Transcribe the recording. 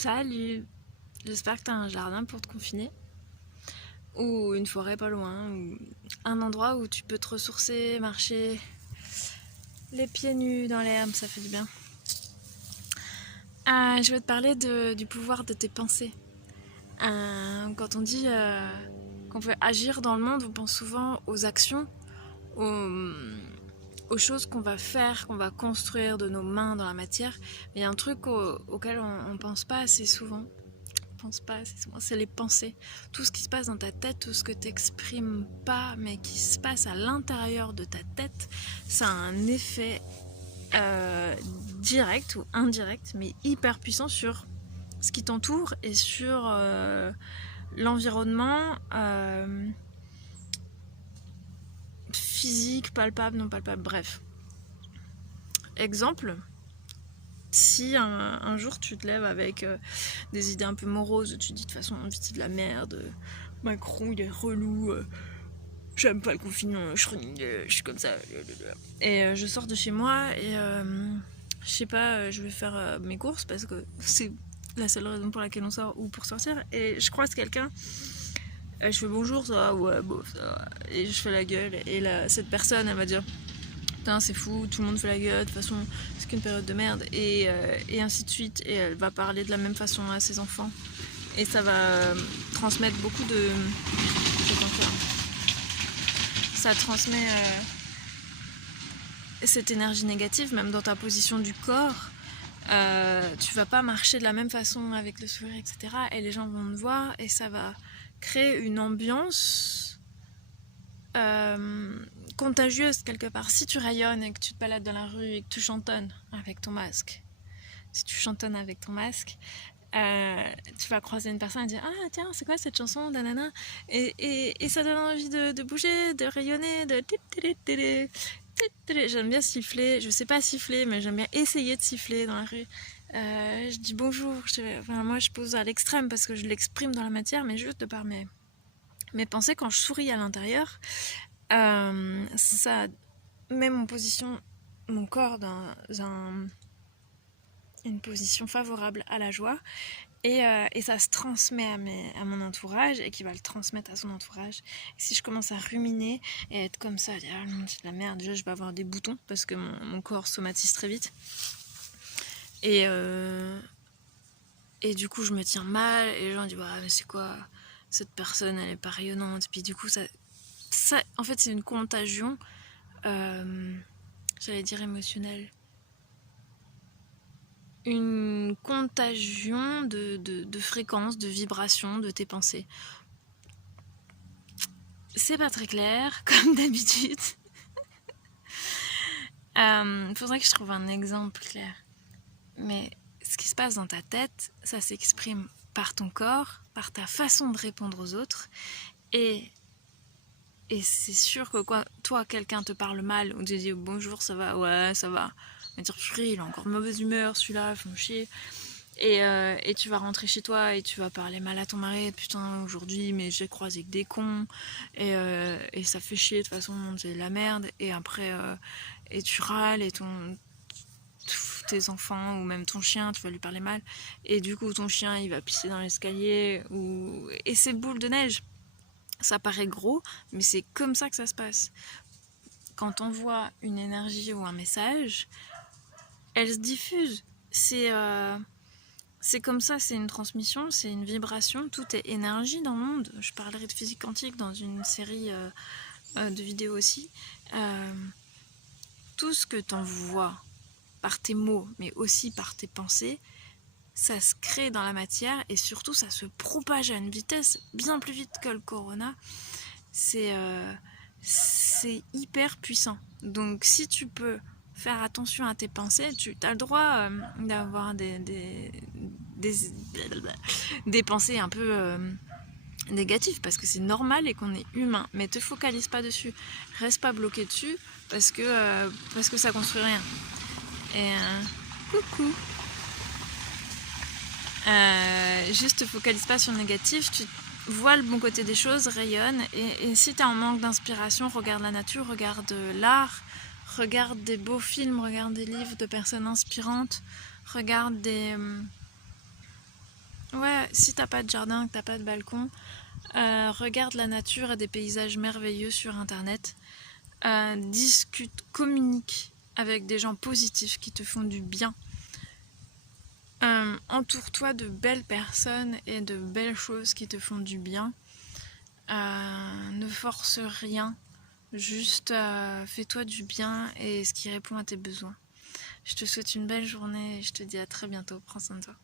Salut! J'espère que tu as un jardin pour te confiner, ou une forêt pas loin, ou un endroit où tu peux te ressourcer, marcher les pieds nus dans l'herbe, ça fait du bien. Je vais te parler du pouvoir de tes pensées. Quand on dit qu'on veut agir dans le monde, on pense souvent aux actions, aux choses qu'on va faire, qu'on va construire de nos mains dans la matière. Mais il y a un truc auquel on pense pas assez souvent. Pense pas, c'est les pensées. Tout ce qui se passe dans ta tête, tout ce que t'exprimes pas, mais qui se passe à l'intérieur de ta tête, ça a un effet direct ou indirect, mais hyper puissant sur ce qui t'entoure et sur l'environnement physique, palpable, non palpable, bref. Exemple, si un jour tu te lèves avec des idées un peu moroses, tu te dis de toute façon c'est de la merde, Macron il est relou, j'aime pas le confinement, je suis comme ça, et je sors de chez moi et je sais pas, je vais faire mes courses parce que c'est la seule raison pour laquelle on sort ou pour sortir, et je croise quelqu'un, je fais bonjour, ça va, ouais, bon, ça va, et je fais la gueule, et là, cette personne elle va dire putain c'est fou, tout le monde fait la gueule, de toute façon c'est qu'une période de merde, et ainsi de suite, et elle va parler de la même façon à ses enfants, et ça va transmettre beaucoup de... ça transmet cette énergie négative même dans ta position du corps. Tu vas pas marcher de la même façon avec le sourire, etc. Et les gens vont te voir et ça va créer une ambiance contagieuse quelque part. Si tu rayonnes et que tu te balades dans la rue et que tu chantonnes avec ton masque, si tu chantonnes avec ton masque, tu vas croiser une personne et dire ah tiens c'est quoi cette chanson nanana, et ça donne envie de bouger, de rayonner, de... J'aime bien siffler, je sais pas siffler mais j'aime bien essayer de siffler dans la rue. Je dis bonjour, enfin, moi je pose à l'extrême parce que je l'exprime dans la matière, mais juste de par mes pensées, quand je souris à l'intérieur, ça met mon corps dans une position favorable à la joie, et ça se transmet à mon entourage et qui va le transmettre à son entourage. Et si je commence à ruminer et être comme ça, dire ah non c'est de la merde, déjà je vais avoir des boutons parce que mon corps somatise très vite, et du coup je me tiens mal et les gens disent ouais mais c'est quoi cette personne, elle est pas rayonnante, et puis du coup ça en fait c'est une contagion, j'allais dire émotionnelle, une contagion de fréquences, de vibrations de tes pensées. C'est pas très clair, comme d'habitude. Faudrait que je trouve un exemple clair. Mais ce qui se passe dans ta tête, ça s'exprime par ton corps, par ta façon de répondre aux autres. Et c'est sûr que toi, quelqu'un te parle mal, ou te dit bonjour, ça va, ouais, ça va. Mais dire purée, il a encore mauvaise humeur, celui-là, il fait me chier. Et tu vas rentrer chez toi et tu vas parler mal à ton mari, putain aujourd'hui mais j'ai croisé que des cons, et ça fait chier, de toute façon c'est de la merde, et après et tu râles, et tes enfants ou même ton chien tu vas lui parler mal, et du coup ton chien il va pisser dans l'escalier, et c'est boule de neige. Ça paraît gros mais c'est comme ça que ça se passe. Quand on voit une énergie ou un message, elle se diffuse, c'est comme ça, c'est une transmission, c'est une vibration, tout est énergie dans le monde. Je parlerai de physique quantique dans une série de vidéos aussi. Tout ce que tu envoies par tes mots, mais aussi par tes pensées, ça se crée dans la matière, et surtout ça se propage à une vitesse bien plus vite que le corona. C'est hyper puissant. Donc si tu peux faire attention à tes pensées, tu as le droit d'avoir des pensées un peu négatives parce que c'est normal et qu'on est humain, mais te focalise pas dessus, reste pas bloqué dessus parce que ça construit rien. Et coucou, juste te focalise pas sur le négatif, tu vois le bon côté des choses, rayonne, et si t'es en manque d'inspiration, regarde la nature, regarde l'art, regarde des beaux films, regarde des livres de personnes inspirantes, regarde Ouais, si t'as pas de jardin, que t'as pas de balcon, regarde la nature et des paysages merveilleux sur internet. Discute, communique avec des gens positifs qui te font du bien. Entoure-toi de belles personnes et de belles choses qui te font du bien. Ne force rien, juste fais-toi du bien et ce qui répond à tes besoins. Je te souhaite une belle journée et je te dis à très bientôt. Prends soin de toi.